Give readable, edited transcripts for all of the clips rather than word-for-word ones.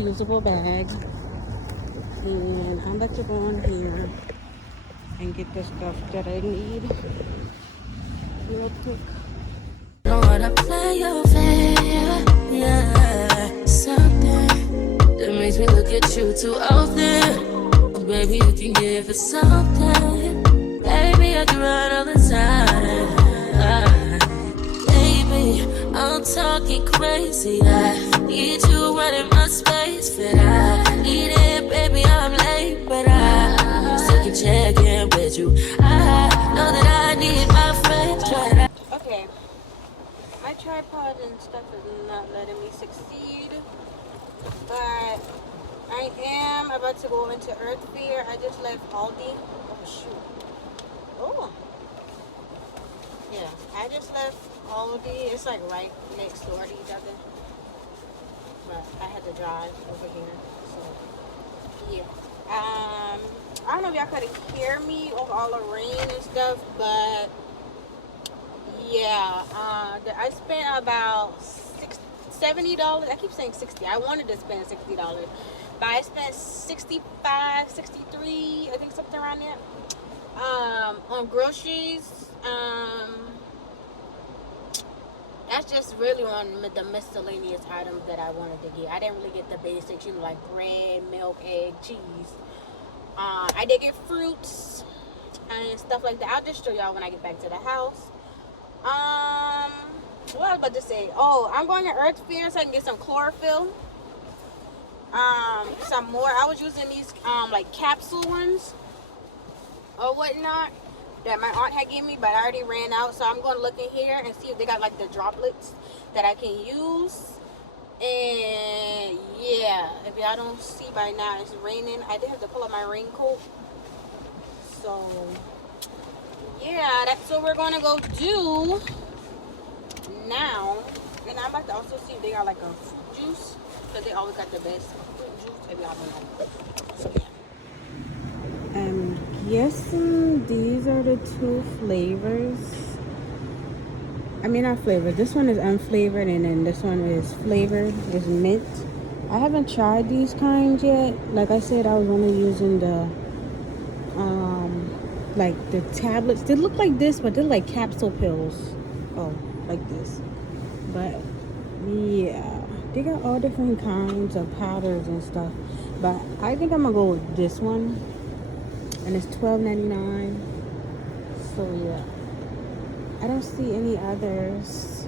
reusable bag. And I'm about to go on here and get the stuff that I need real quick. Don't wanna play your fair, yeah. Something that makes me look at you too often. Baby, you can give it something. Baby, I can run all the time. Baby, I'm talking crazy. I need you running my space, but I need it, baby. I'm late, but I still can check in with you. I know that I need my friends, but Okay, my tripod and stuff is not letting me succeed, but I am about to go into Earth Fair. I just left Aldi. Oh shoot. Oh. Yeah, I just left Aldi. It's like right next door to each other. But I had to drive over here. So yeah. I don't know if y'all could hear me over all the rain and stuff, but yeah, I spent about $70. I keep saying 60. I wanted to spend $60, but I spent 65, 63, I think something around there. On groceries. That's just really on the miscellaneous items that I wanted to get. I didn't really get the basics, you know, like bread, milk, egg, cheese. I did get fruits and stuff like that. I'll just show y'all when I get back to the house. What I was about to say? Oh, I'm going to Earth Fair so I can get some chlorophyll. Some more. I was using these like capsule ones or whatnot that my aunt had given me, but I already ran out. So I'm going to look in here and see if they got like the droplets that I can use. And yeah, if y'all don't see by now, it's raining. I did have to pull up my raincoat. So yeah, that's what we're going to go do now. And I'm about to also see if they got like a fruit juice, because they always got the best fruit juice if y'all don't know. So yeah. I'm guessing these are the two flavors. I mean, not flavored. This one is unflavored, and then this one is flavored. It's mint. I haven't tried these kinds yet. Like I said, I was only using the like the tablets. They look like this, but they're like capsule pills. Oh, like this. But yeah, they got all different kinds of powders and stuff. But I think I'm gonna go with this one. And it's $12.99. So yeah, I don't see any others.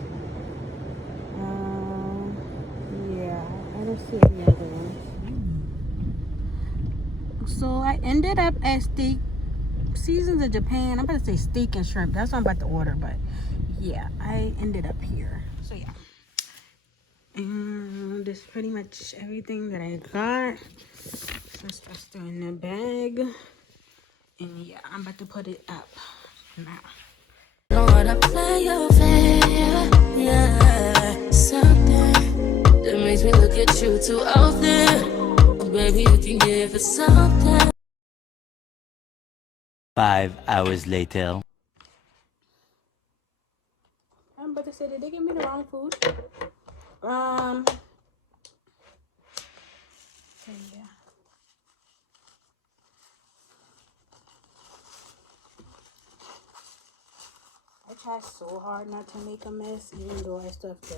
Yeah, I don't see any other ones. So I ended up at Steak Seasons of Japan. I'm about to say steak and shrimp. That's what I'm about to order, but yeah, I ended up here. So yeah, and this is pretty much everything that I got. So it's just in the bag. And yeah, I'm about to put it up now. don't wanna play your fair, yeah. Something that makes me look at you too often. Baby, you can give it something. 5 hours later. I'm about to say, did they give me the wrong food? So yeah. I try so hard not to make a mess, even though I still have to,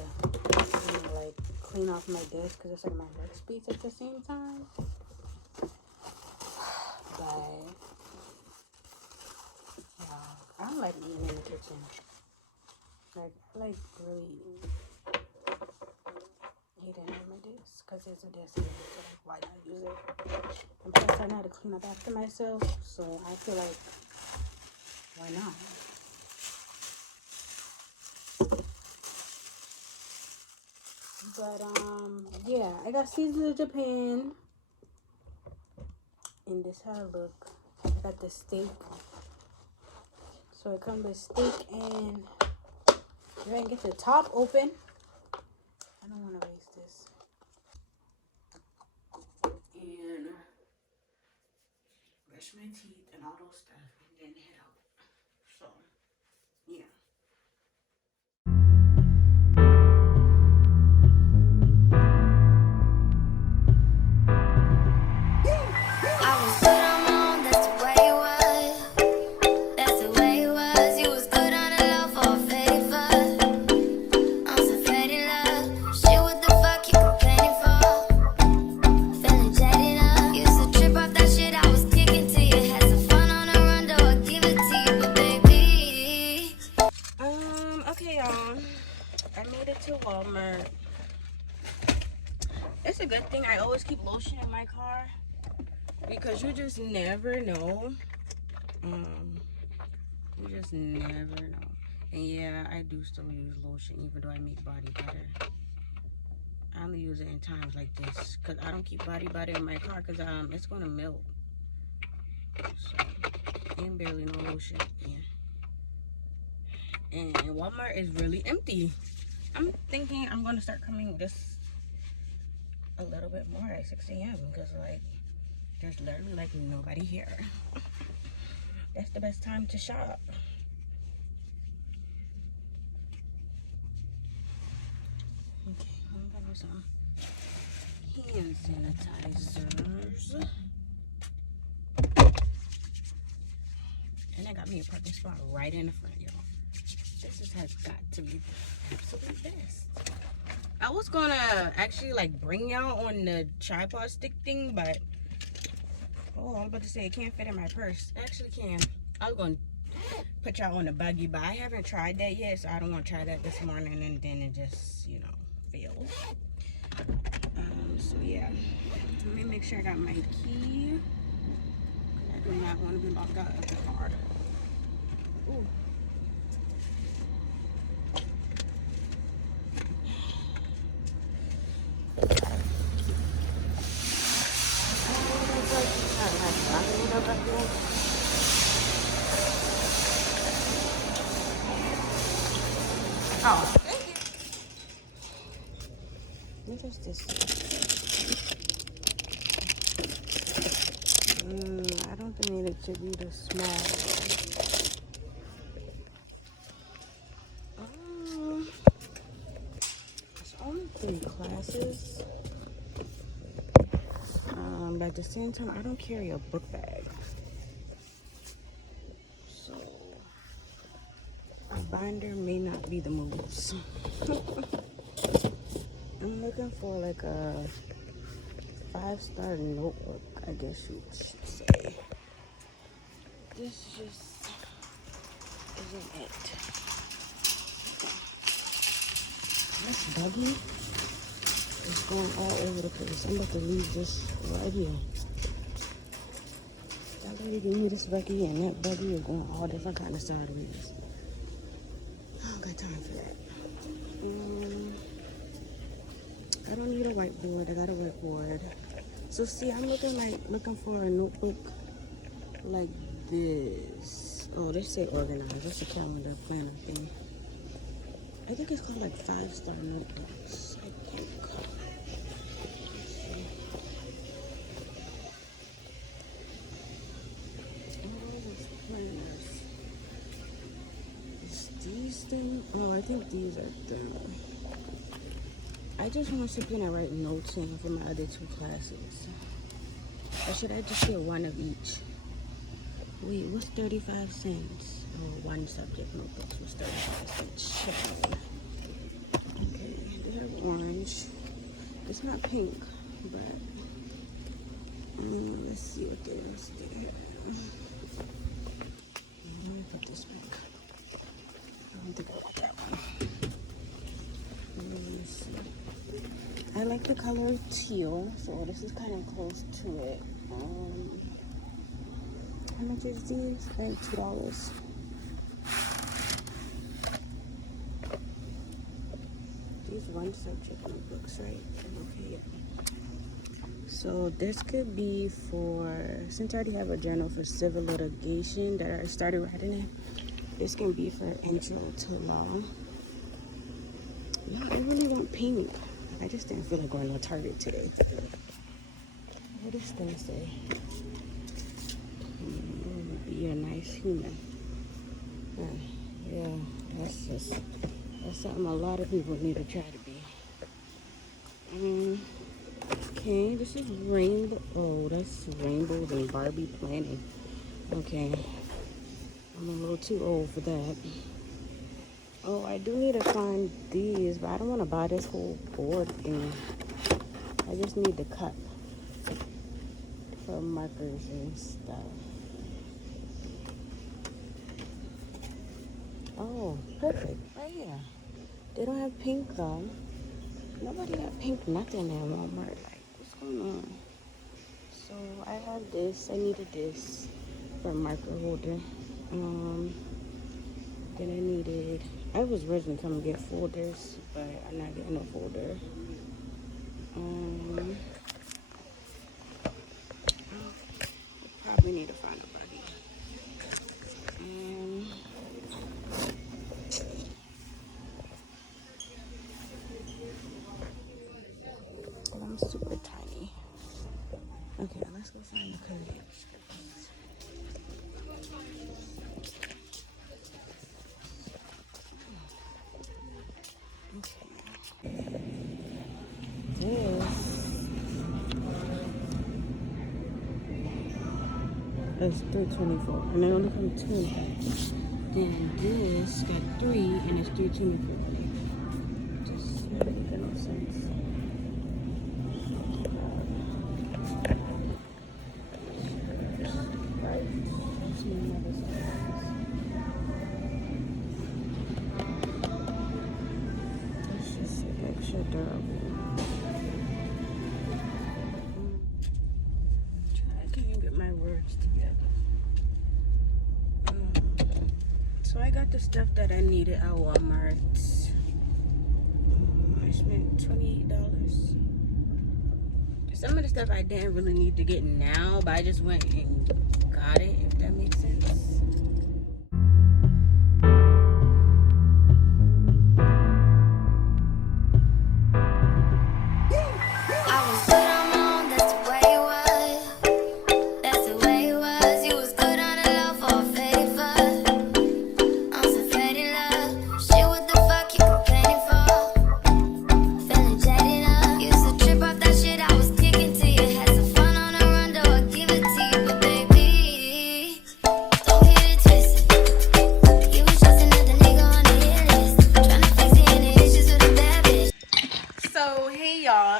you know, like clean off my desk because it's like my workspace at the same time. But yeah, I don't like eating in the kitchen. Like I like really eating on my desk because it's a desk. So like, why not use it? And plus, I know how to clean up after myself, so I feel like why not? But yeah, I got Seasons of Japan, and this how it look. I got the steak, so it comes with steak, and you can get the top open. I don't want to waste this. And brush my teeth and all those stuff, and then head out. So yeah. was good on my own, that's the way it was. That's the way it was. You was good on the low for a favor. On some faded love. Shit, what the fuck you complaining for? Feeling jaded up. Used to trip off that shit I was kicking to you. Had some fun on the run, though I give it to you, but baby. Okay, y'all. I made it to Walmart. It's a good thing I always keep lotion in my car because you just never know. You just never know. And yeah, I do still use lotion even though I make body butter. I only use it in times like this because I don't keep body butter in my car because it's gonna melt. So, and barely no lotion. Yeah. And Walmart is really empty. I'm thinking I'm gonna start coming this a little bit more at 6 a.m. because like there's literally like nobody here. That's the best time to shop. Okay, I'm gonna put some hand sanitizers. And I got me a parking spot right in the front, y'all. This has got to be the absolute best. I was gonna actually like bring y'all on the tripod stick thing, but oh, I was about to say it can't fit in my purse. It actually can. I was gonna put y'all on the buggy, but I haven't tried that yet, so I don't want to try that this morning and then it just, you know, fails. So yeah, let me make sure I got my key. I do not want to be locked out of the car. Ooh. Oh, thank you. What is this? I don't need it to be this small. It's only 3 classes. But at the same time, I don't carry a book bag. So, a binder may not be the moves. I'm looking for like a 5-star notebook, I guess you should say. This just isn't it. This buggy is going all over the place. I'm about to leave this right here. That lady gave me this buggy and that buggy is going all different kind of sideways. I don't got time for that. I don't need a whiteboard. I got a whiteboard. So see, I'm looking for a notebook like this. Oh, they say organized. It's a calendar planner thing. I think it's called like 5-star notebooks. I think. Is these things? Oh, I think these are them. I just want something to write notes in for my other 2 classes. Or should I just get one of each? Wait, what's 35 cents? Oh, 1 subject notebooks was 35 cents. Okay, they have orange. It's not pink, but let's see what they have. Let me put this back. I don't think I want that one. Let me see. I like the color teal, so this is kind of close to it. How much is these? I think $2. These 1 subject notebooks, right? Okay, yeah. So this could be for, since I already have a journal for civil litigation that I started writing in, this can be for intro to law. Yeah, I really want pink. I just didn't feel like going to Target today. What does this say? Be a nice human. Yeah, that's something a lot of people need to try to be. Okay, this is rainbow. Oh, that's rainbows and Barbie planning. Okay, I'm a little too old for that. Oh, I do need to find these, but I don't want to buy this whole board thing. I just need the cup for markers and stuff. Oh, perfect. Right here. They don't have pink though. Nobody got pink nothing at Walmart. Like, what's going on? So I have this. I needed this for a marker holder. Then I needed. I was originally coming to get folders, but I'm not getting a folder. Probably need to find a buddy. But I'm super tiny. Okay, let's go find the code. This is $3.24, and they only come 2. Then this got 3, and it's $3.24. Just not making no sense. Right? See another size. This is extra durable. I can't even get my words together. So I got the stuff that I needed at Walmart. I spent $28. Some of the stuff I didn't really need to get now, but I just went and got it, if that makes sense.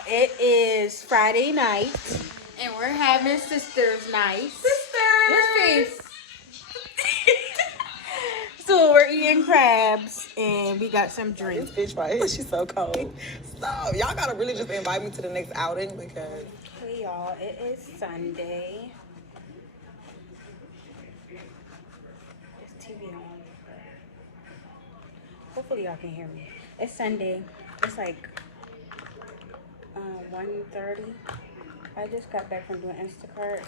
It is Friday night, and we're having sisters' night. With face. So we're eating crabs, and we got some drinks. This bitch right here, she's so cold. Stop. Y'all gotta really just invite me to the next outing because... Hey, y'all. It is Sunday. There's TV on. Hopefully y'all can hear me. It's Sunday. It's like 1:30. I just got back from doing Instacart.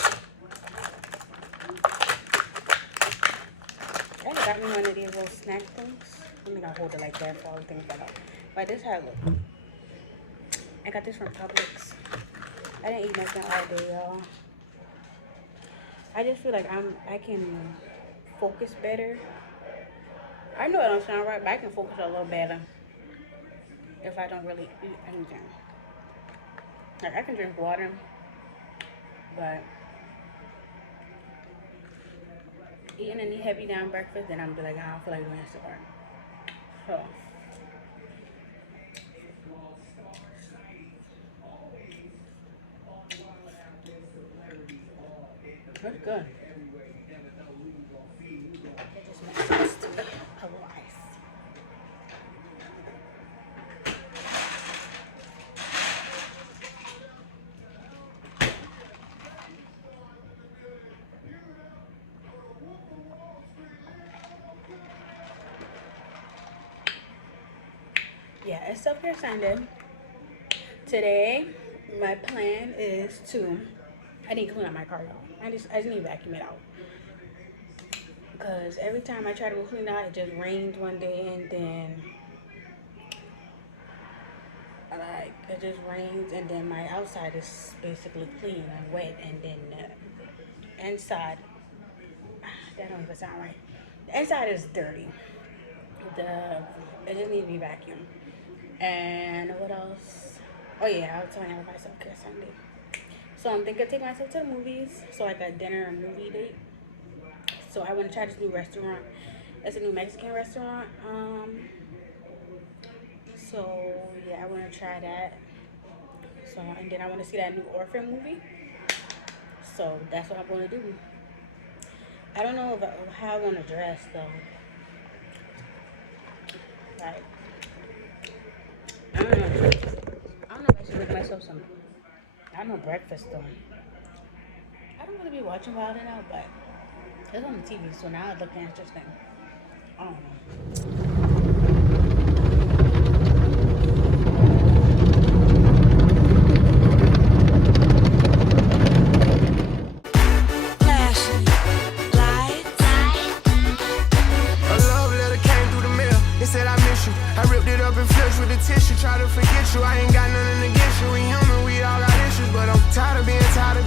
I got me one of these little snack things. Let me not hold it like that for all the things that out. But this had look. I got this from Publix. I didn't eat nothing all day, y'all. I just feel like I can focus better. I know it don't sound right, but I can focus a little better if I don't really eat anything. Like, I can drink water, but eating any heavy down breakfast, then I'm be like, I don't feel like doing Instacart. So that's good. It just makes sense to me otherwise. Yeah, it's Self-Care Sunday. Today, my plan is to, I need to clean up my car, y'all. I just need to vacuum it out. Because every time I try to go clean it out, it just rains one day, and then, like, it just rains, and then my outside is basically clean and wet, and then the inside, that don't even sound right. The inside is dirty. It just needs to be vacuumed. And what else? Oh yeah, I was telling you about Self-Care Sunday. So I'm thinking of taking myself to the movies. So like a dinner and movie date. So I want to try this new restaurant. It's a new Mexican restaurant. So yeah, I want to try that. So and then I want to see that new Orphan movie. So that's what I'm going to do. I don't know how I want to dress though. Like I don't know. I don't know if I should make myself some. I don't know breakfast though. I don't want to be watching Wild and Out, but it's on the TV, so now it looks interesting. I don't know. A love letter came through the mail. It said I miss you. I ripped it up and flushed with the tissue. Try to forget you. I ain't got nothing against you. We human, we all got issues, but I'm tired of being tired.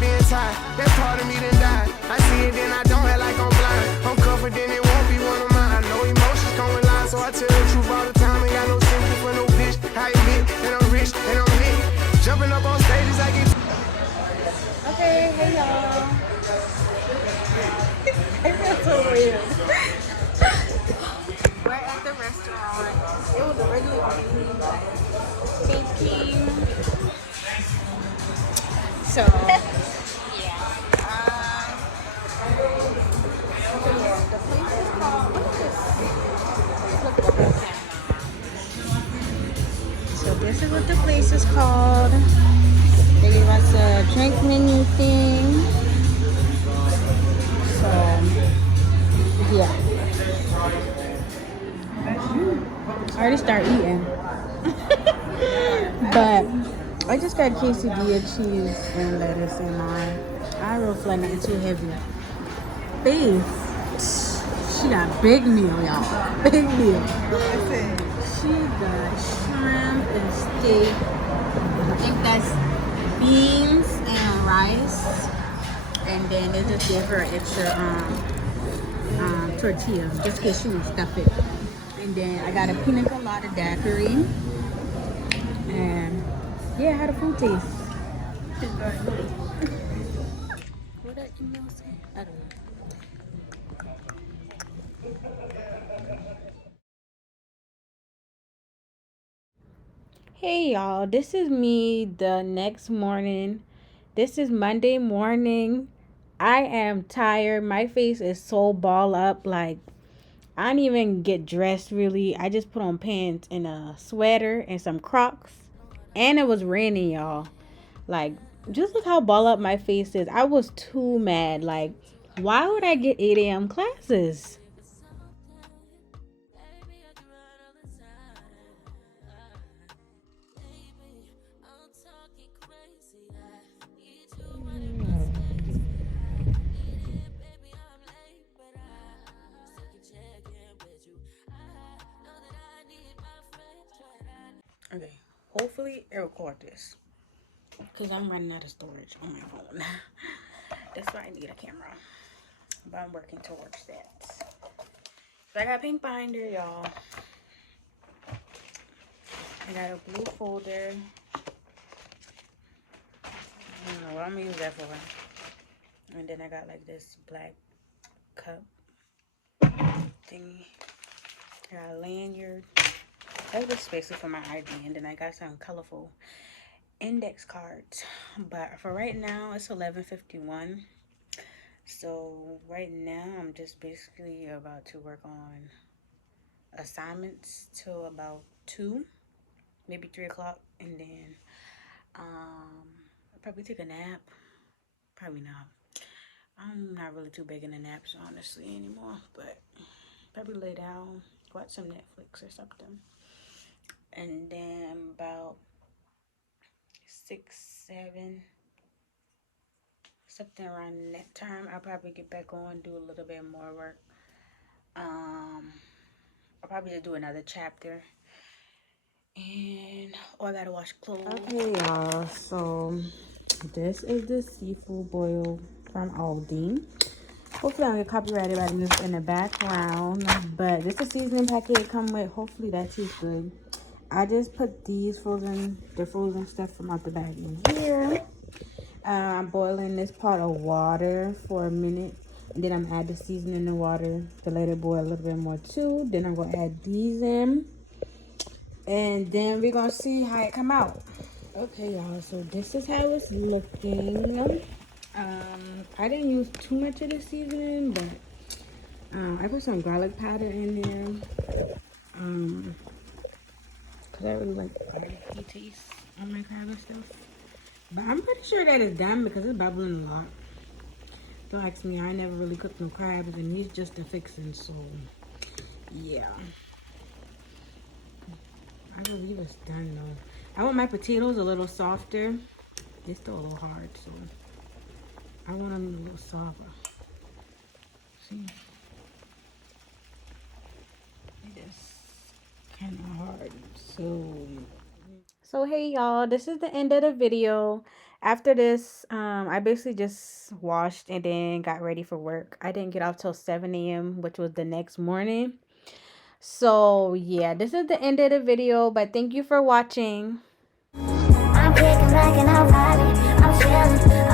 That part of me done died. I see it, then I don't act like I'm blind. I'm confident it won't be one of mine. I know emotions come with lies, so I tell the truth all the time. Ain't got no sympathy for no bitch. I admit that I'm rich and I'm lit. Jumping up on stages, I get. Okay, hey y'all. I feel so weird. We're at the restaurant. It was a regular baking. So yeah. The place is called. What is this? Look at the whole camera. So this is what the place is called. They gave us a drink menu thing. So, yeah. I already started eating. But I just got quesadilla, cheese, and lettuce and lime. I don't feel like nothing too heavy. Faith, she got big meal, y'all. Big meal. She got shrimp and steak. I think that's beans and rice, and then they just gave her an extra tortilla just in case she would stuff it. And then I got a pina colada daiquiri, and yeah, how the food taste? What that email say? I don't know. Hey y'all, this is me the next morning. This is Monday morning. I am tired. My face is so ball up. Like, I didn't even get dressed really. I just put on pants and a sweater and some Crocs. And it was raining, y'all. Like, just look how ball up my face is. I was too mad. Like, why would I get 8 a.m. classes? Okay, hopefully it record this, because I'm running out of storage on my phone. That's why I need a camera, but I'm working towards that. So I got a pink binder, y'all. I got a blue folder. I don't know what I'm gonna use that for. And then I got like this black cup thingy. I got a lanyard. That's just basically for my ID. And then I got some colorful index cards. But for right now, it's 11:51. So right now, I'm just basically about to work on assignments till about 2, maybe 3 o'clock. And then I'll probably take a nap. Probably not. I'm not really too big into naps, honestly, anymore. But probably lay down, watch some Netflix or something. And then about 6, 7, something around that time, I'll probably get back on, do a little bit more work. I'll probably just do another chapter. And I gotta wash clothes. Okay, y'all, so this is the seafood boil from Aldi. Hopefully I don't get copyrighted by the music in the background, but this is a seasoning packet it come with. Hopefully that tastes good. I just put these frozen stuff from out the bag in here. I'm boiling this pot of water for a minute, and then I'm add the seasoning in the water to let it boil a little bit more too. Then I'm gonna add these in, and then we're gonna see how it come out. Okay, y'all, so this is how it's looking. I didn't use too much of the seasoning, but I put some garlic powder in there. Cause I really like the garlicky taste on my crab and stuff. But I'm pretty sure that it's done because it's bubbling a lot. Don't ask me, I never really cooked no crabs, and these just a fixing, so yeah. I believe it's done though. I want my potatoes a little softer. They're still a little hard, so I want them a little softer. See? It is kind of hard, so hey y'all, this is the end of the video. After this, I basically just washed and then got ready for work. I didn't get off till 7 a.m., which was the next morning. So yeah, this is the end of the video, but thank you for watching. I'm kicking back and I'm vibing. I'm chilling.